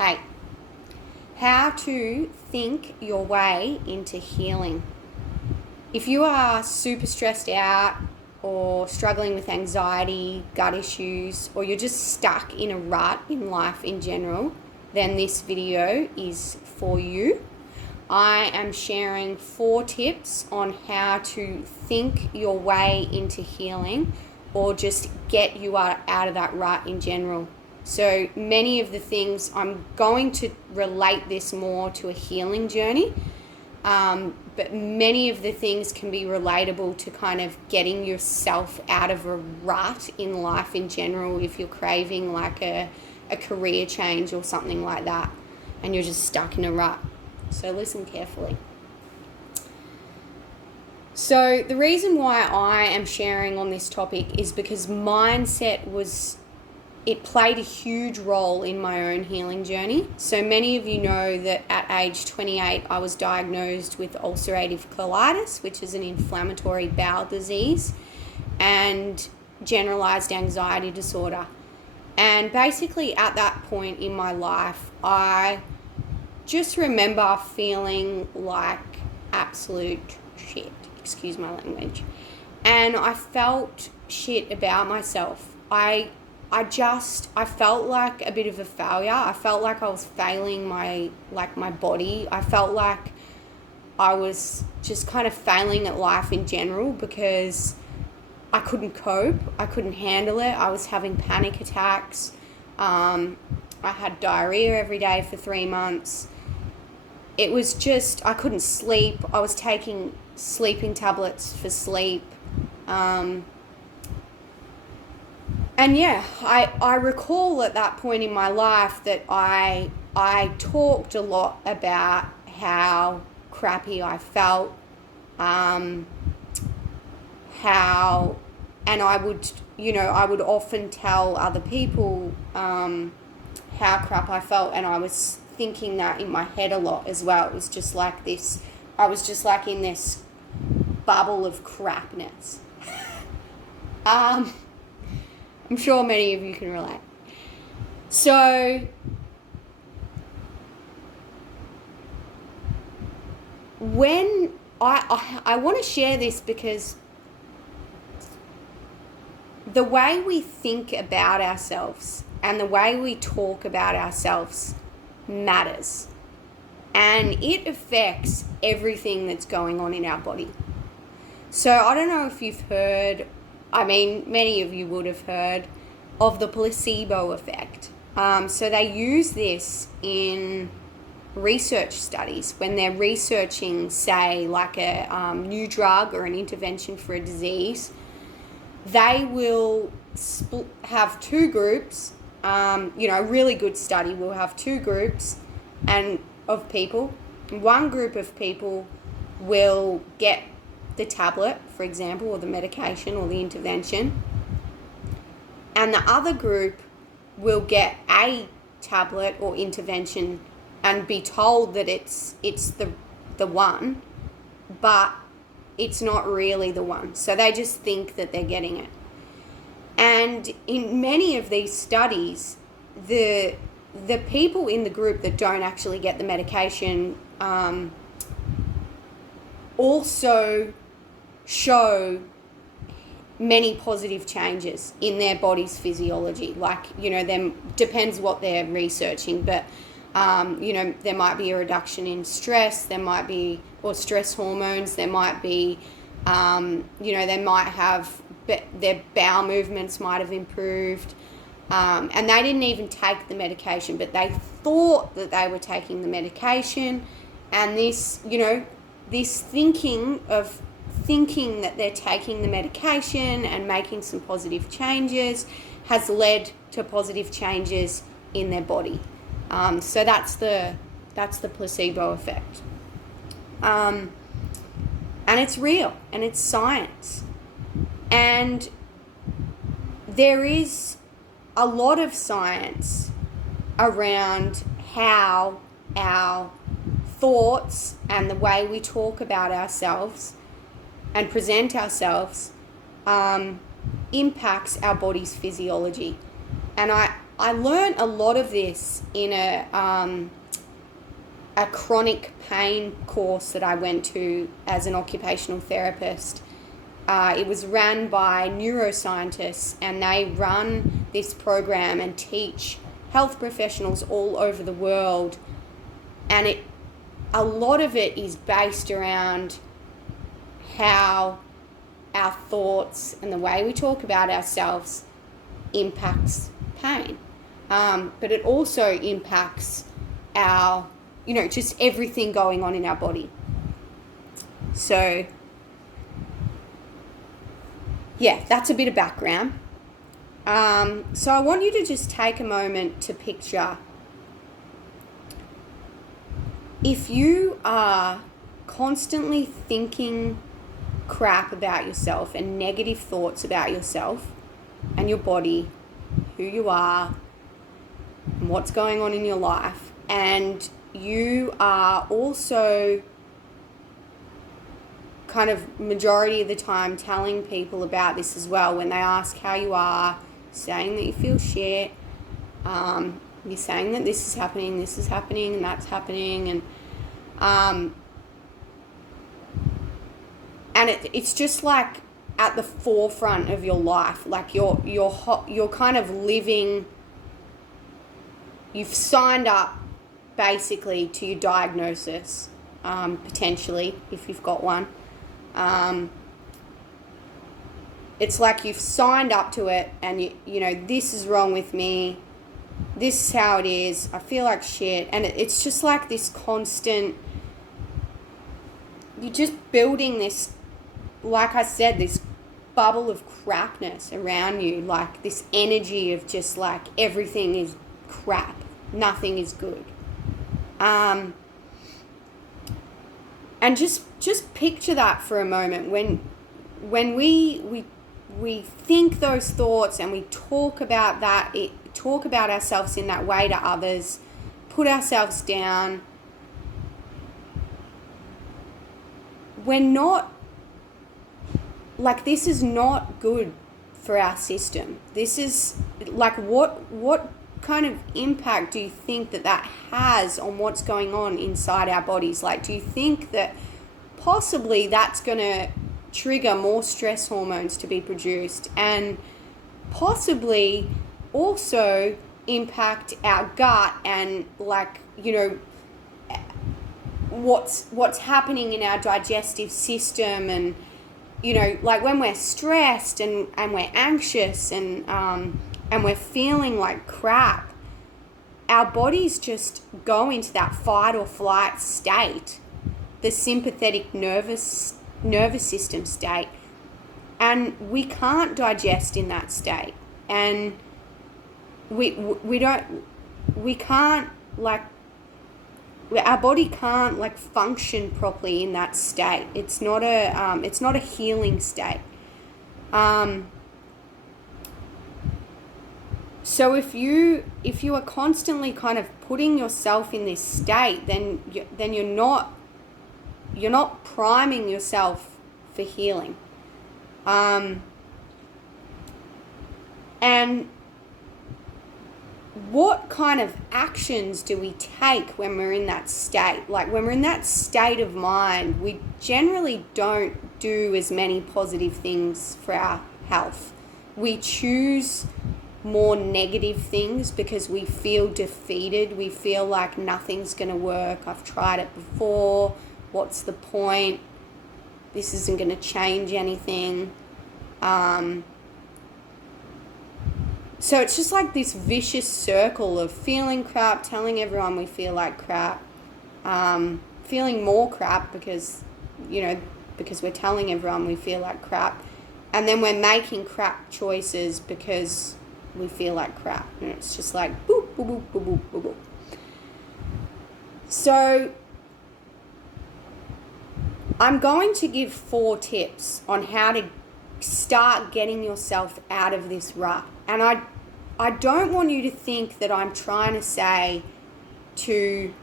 Okay, how to think your way into healing. If you are super stressed out or struggling with anxiety, gut issues, or you're just stuck in a rut in life in general, then this video is for you. I am sharing 4 tips on how to think your way into healing or just get you out of that rut in general. So many of the things, I'm going to relate this more to a healing journey, but many of the things can be relatable to kind of getting yourself out of a rut in life in general if you're craving like a career change or something like that and you're just stuck in a rut. So listen carefully. So the reason why I am sharing on this topic is because mindset it played a huge role in my own healing journey. So many of you know that at age 28, I was diagnosed with ulcerative colitis, which is an inflammatory bowel disease, and generalized anxiety disorder. And basically at that point in my life, I just remember feeling like absolute shit, excuse my language. And I felt shit about myself. I felt like a bit of a failure. I felt like I was failing my body. I felt like I was just kind of failing at life in general because I couldn't cope. I couldn't handle it. I was having panic attacks. I had diarrhea every day for 3 months. It was just, I couldn't sleep. I was taking sleeping tablets for sleep. And yeah, I recall at that point in my life that I talked a lot about how crappy I felt, and I would often tell other people how crap I felt, and I was thinking that in my head a lot as well. It was just like this, I was just like in this bubble of crapness. I'm sure many of you can relate. So when I want to share this because the way we think about ourselves and the way we talk about ourselves matters. And it affects everything that's going on in our body. So I don't know if you've heard, many of you would have heard of the placebo effect. So they use this in research studies when they're researching, say, like a new drug or an intervention for a disease. They will have 2 groups. A really good study will have 2 groups of people. One group of people will get the tablet, for example, or the medication or the intervention, and the other group will get a tablet or intervention and be told that it's the one, but it's not really the one. So they just think that they're getting it. And in many of these studies, the people in the group that don't actually get the medication also show many positive changes in their body's physiology. Depends what they're researching, but there might be a reduction in stress, or stress hormones, there might be, they might have, their bowel movements might have improved, and they didn't even take the medication, but they thought that they were taking the medication, and this thinking that they're taking the medication and making some positive changes has led to positive changes in their body. So that's the placebo effect. And it's real and it's science. And there is a lot of science around how our thoughts and the way we talk about ourselves and present ourselves impacts our body's physiology. And I learned a lot of this in a chronic pain course that I went to as an occupational therapist. It was ran by neuroscientists, and they run this program and teach health professionals all over the world. And a lot of it is based around how our thoughts and the way we talk about ourselves impacts pain. But it also impacts our, just everything going on in our body. So, yeah, that's a bit of background. So I want you to just take a moment to picture, if you are constantly thinking crap about yourself and negative thoughts about yourself and your body, who you are, and what's going on in your life, and you are also kind of majority of the time telling people about this as well when they ask how you are, saying that you feel shit, you're saying that this is happening, and that's happening, and it's just like at the forefront of your life, like you're kind of living. You've signed up basically to your diagnosis, potentially if you've got one. It's like you've signed up to it, and this is wrong with me. This is how it is. I feel like shit, and it's just like this constant. You're just building this, like I said, this bubble of crapness around you, like this energy of just like everything is crap, nothing is good. And just picture that for a moment. When we think those thoughts and we talk about that, talk about ourselves in that way to others, put ourselves down, we're not, like, this is not good for our system. This is like, what kind of impact do you think that has on what's going on inside our bodies? Like, do you think that possibly that's going to trigger more stress hormones to be produced, and possibly also impact our gut and, like, what's happening in our digestive system, and like when we're stressed and we're anxious and we're feeling like crap, our bodies just go into that fight or flight state, the sympathetic nervous system state, and we can't digest in that state, and we can't, like, our body can't, like, function properly in that state. It's not a healing state. So if you are constantly kind of putting yourself in this state, then you're not priming yourself for healing. And what kind of actions do we take when we're in that state? Like, when we're in that state of mind, we generally don't do as many positive things for our health. We choose more negative things because we feel defeated. We feel like nothing's going to work. I've tried it before. What's the point? This isn't going to change anything. So it's just like this vicious circle of feeling crap, telling everyone we feel like crap, feeling more crap because we're telling everyone we feel like crap, and then we're making crap choices because we feel like crap. And it's just like boop, boop, boop, boop, boop, boop, boop. So I'm going to give 4 tips on how to start getting yourself out of this rut. And I don't want you to think that I'm trying to say to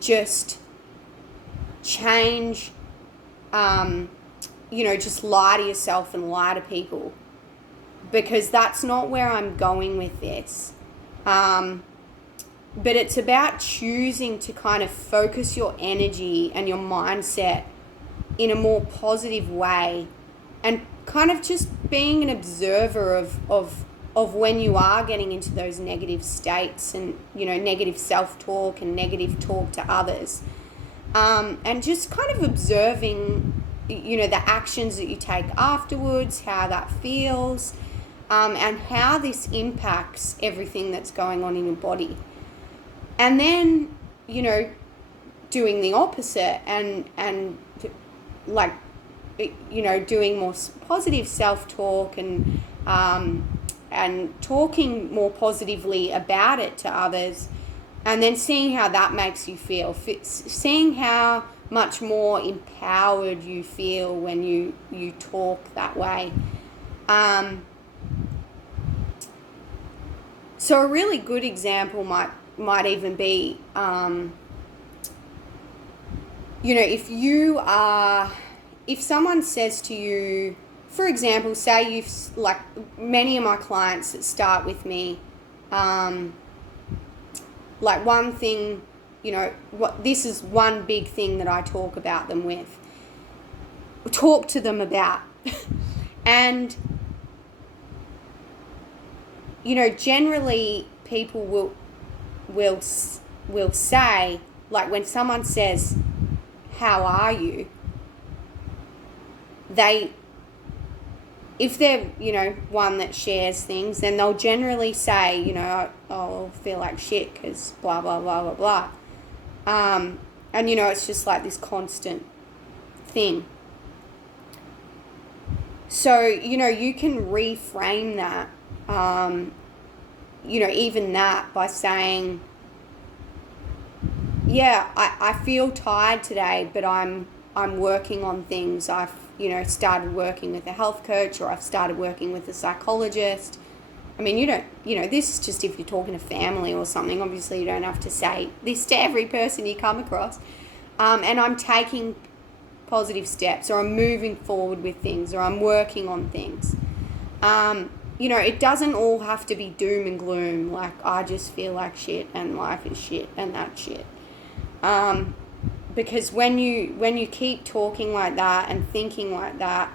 just change, just lie to yourself and lie to people, because that's not where I'm going with this. But it's about choosing to kind of focus your energy and your mindset in a more positive way, and kind of just being an observer of when you are getting into those negative states and, negative self-talk and negative talk to others. And just kind of observing, the actions that you take afterwards, how that feels, and how this impacts everything that's going on in your body. And then, doing the opposite and like, doing more positive self-talk and talking more positively about it to others, and then seeing how that makes you feel, seeing how much more empowered you feel when you talk that way. So a really good example might even be, if someone says to you, for example, say like many of my clients that start with me, like one thing, this is one big thing that I talk to them about. And, generally people will say, like when someone says, how are you? If they're, one that shares things, then they'll generally say, I'll feel like shit because blah, blah, blah, blah, blah. And, it's just like this constant thing. So, you can reframe that, even that by saying, yeah, I feel tired today, but I'm working on things. I've, started working with a health coach, or I've started working with a psychologist. I mean, this is just if you're talking to family or something. Obviously, you don't have to say this to every person you come across. And I'm taking positive steps, or I'm moving forward with things, or I'm working on things. It doesn't all have to be doom and gloom, like I just feel like shit and life is shit and that's shit. Because when you keep talking like that and thinking like that,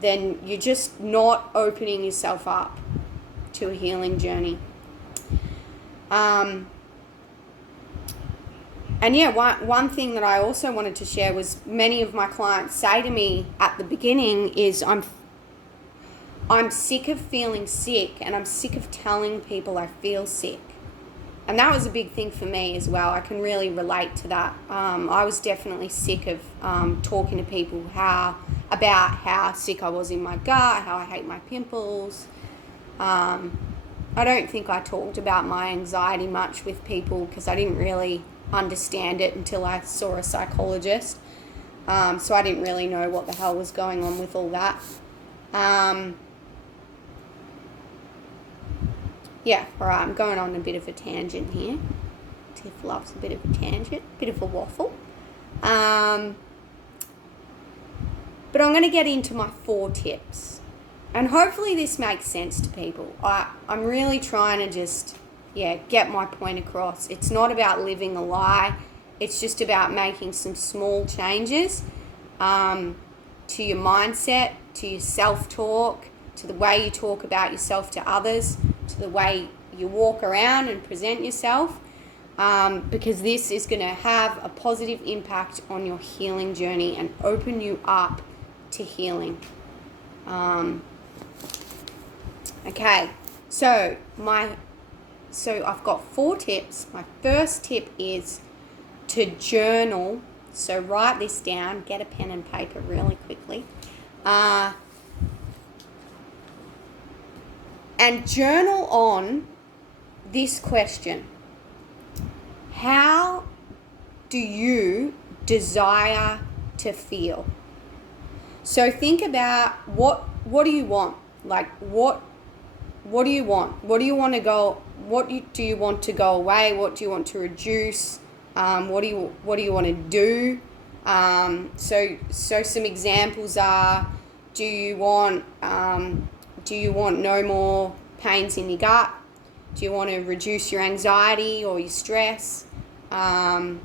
then you're just not opening yourself up to a healing journey. And yeah, one thing that I also wanted to share was many of my clients say to me at the beginning is, I'm sick of feeling sick, and I'm sick of telling people I feel sick. And that was a big thing for me as well. I can really relate to that. I was definitely sick of talking to people about how sick I was in my gut, how I hate my pimples. I don't think I talked about my anxiety much with people because I didn't really understand it until I saw a psychologist. So I didn't really know what the hell was going on with all that. Yeah, all right, I'm going on a bit of a tangent here. Tiff loves a bit of a tangent, bit of a waffle. But I'm going to get into my 4 tips. And hopefully this makes sense to people. I'm really trying to just, get my point across. It's not about living a lie. It's just about making some small changes to your mindset, to your self-talk, to the way you talk about yourself to others, to the way you walk around and present yourself, because this is going to have a positive impact on your healing journey and open you up to healing. Okay, so I've got 4 tips. My first tip is to journal. So write this down, get a pen and paper really quickly. And journal on this question: how do you desire to feel? So think about what do you want? Like what do you want? What do you want to go? Do you want to go away? What do you want to reduce? What do you want to do? So some examples are: do you want no more pains in your gut? Do you want to reduce your anxiety or your stress? Do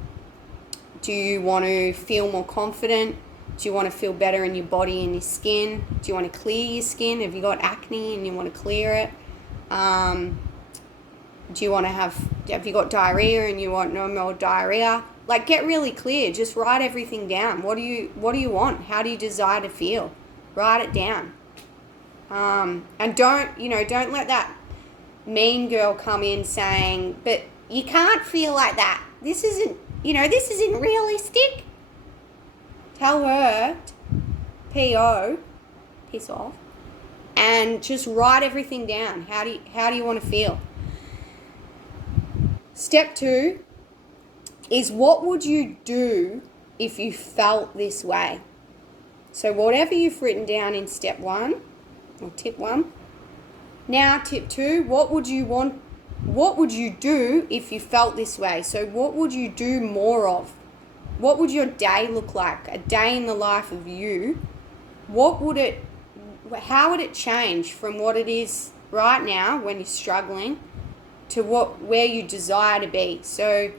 you want to feel more confident? Do you want to feel better in your body and your skin? Do you want to clear your skin? Have you got acne and you want to clear it? Do you want to have you got diarrhea and you want no more diarrhea? Like, get really clear. Just write everything down. What do you want? How do you desire to feel? Write it down. And don't let that mean girl come in saying, but you can't feel like that. This isn't realistic. Tell her, P.O., piss off, and just write everything down. How do you want to feel? Step 2 is, what would you do if you felt this way? So whatever you've written down in step 1 or tip 1, now tip 2, what would you do if you felt this way? So what would you do more of? What would your day look like? A day in the life of you. How would it change from what it is right now when you're struggling to where you desire to be? So,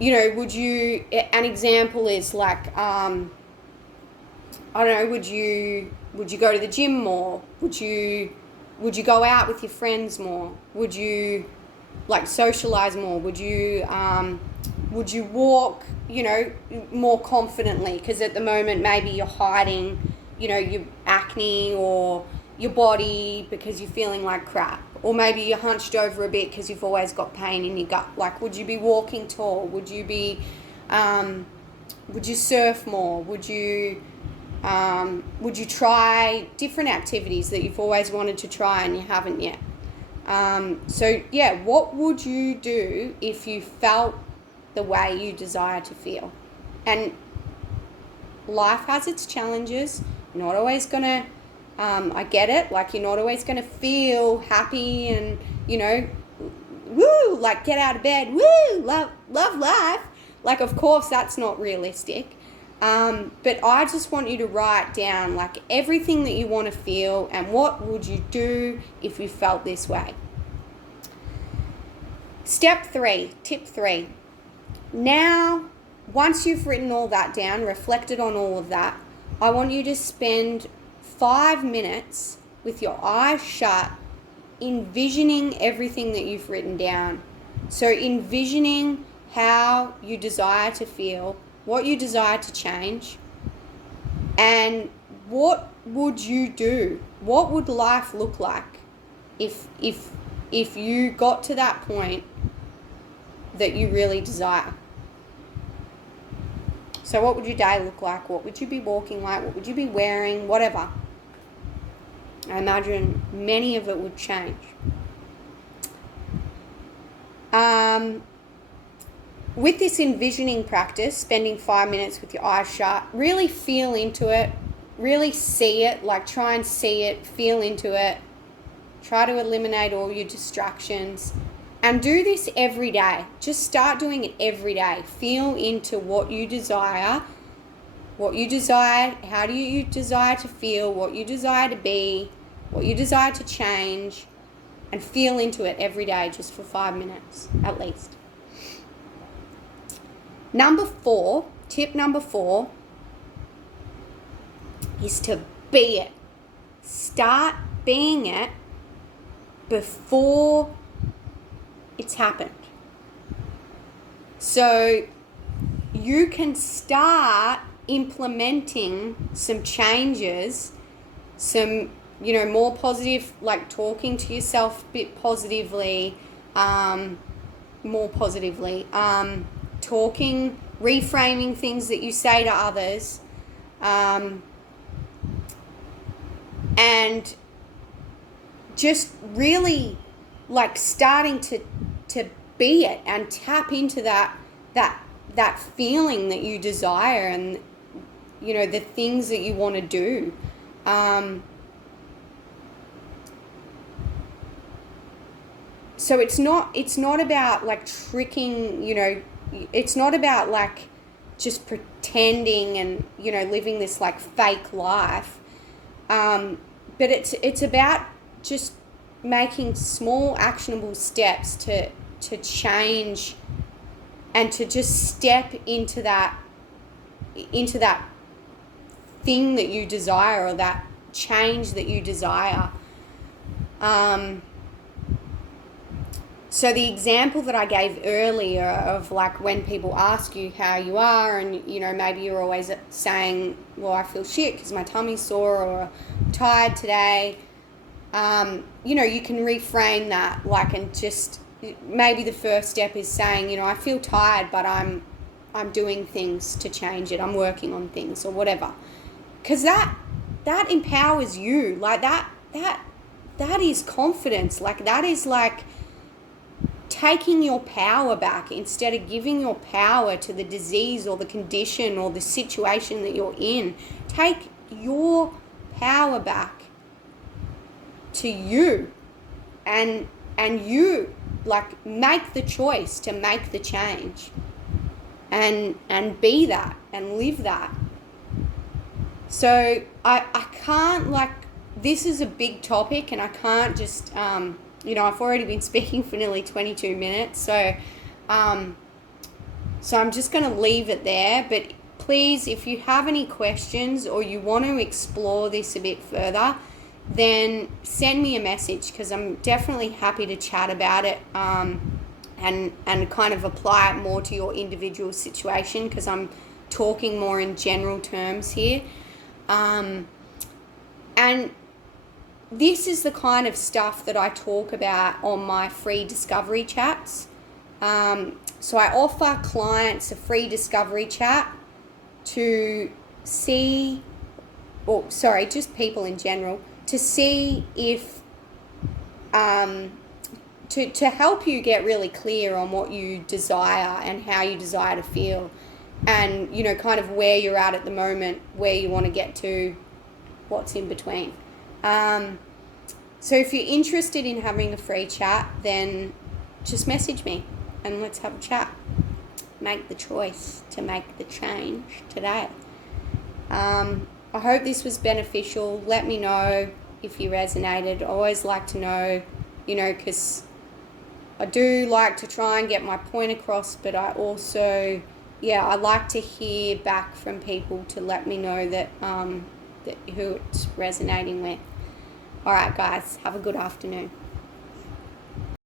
an example is like, I don't know, would you go to the gym more? Would you go out with your friends more? Would you socialize more? Would you walk, more confidently? Because at the moment maybe you're hiding, your acne or your body because you're feeling like crap. Or maybe you're hunched over a bit because you've always got pain in your gut. Like, would you be walking tall? Would you surf more? Would you try different activities that you've always wanted to try and you haven't yet? What would you do if you felt the way you desire to feel? And life has its challenges. You're not always going to, I get it, like, you're not always going to feel happy and, woo, like, get out of bed, woo, love life. Like, of course, that's not realistic. But I just want you to write down, like, everything that you want to feel and what would you do if you felt this way. Step 3, tip 3. Now, once you've written all that down, reflected on all of that, I want you to spend 5 minutes with your eyes shut, envisioning everything that you've written down. So envisioning how you desire to feel, what you desire to change, and what would you do? What would life look like if you got to that point that you really desire? So what would your day look like? What would you be walking like? What would you be wearing? Whatever. I imagine many of it would change. With this envisioning practice, spending 5 minutes with your eyes shut, really feel into it, really see it, like try and see it, feel into it, try to eliminate all your distractions, and do this every day. Just start doing it every day. Feel into what you desire, how do you desire to feel, what you desire to be, what you desire to change, and feel into it every day just for 5 minutes at least. Tip number 4 is to be it. Start being it before it's happened. So you can start implementing some changes, some, more positive, like talking to yourself a bit positively, more positively, talking, reframing things that you say to others, and just really like starting to be it and tap into that feeling that you desire and the things that you want to do. So it's not about like tricking, it's not about like just pretending and living this like fake life, but it's about just making small actionable steps to change and to just step into that thing that you desire, or that change that you desire. So the example that I gave earlier of like when people ask you how you are, and maybe you're always saying, well, I feel shit because my tummy's sore, or I'm tired today. You can reframe that, like, and just maybe the first step is saying, I feel tired, but I'm doing things to change it. I'm working on things, or whatever. Because that empowers you. Like that is confidence. Like that is like taking your power back, instead of giving your power to the disease or the condition or the situation that you're in. Take your power back to you, and you like make the choice to make the change, and be that and live that. So I can't, like, this is a big topic, and I can't just I've already been speaking for nearly 22 minutes, so I'm just going to leave it there. But please, if you have any questions or you want to explore this a bit further, then send me a message, because I'm definitely happy to chat about it, and kind of apply it more to your individual situation, because I'm talking more in general terms here. And this is the kind of stuff that I talk about on my free discovery chats. So I offer clients a free discovery chat to see, just people in general, to see if, to help you get really clear on what you desire and how you desire to feel, and, kind of where you're at the moment, where you want to get to, what's in between. So if you're interested in having a free chat, then just message me and let's have a chat. Make the choice to make the change today. I hope this was beneficial. Let me know if you resonated. I always like to know, because I do like to try and get my point across, but I also, I like to hear back from people to let me know that who it's resonating with. All right, guys, have a good afternoon.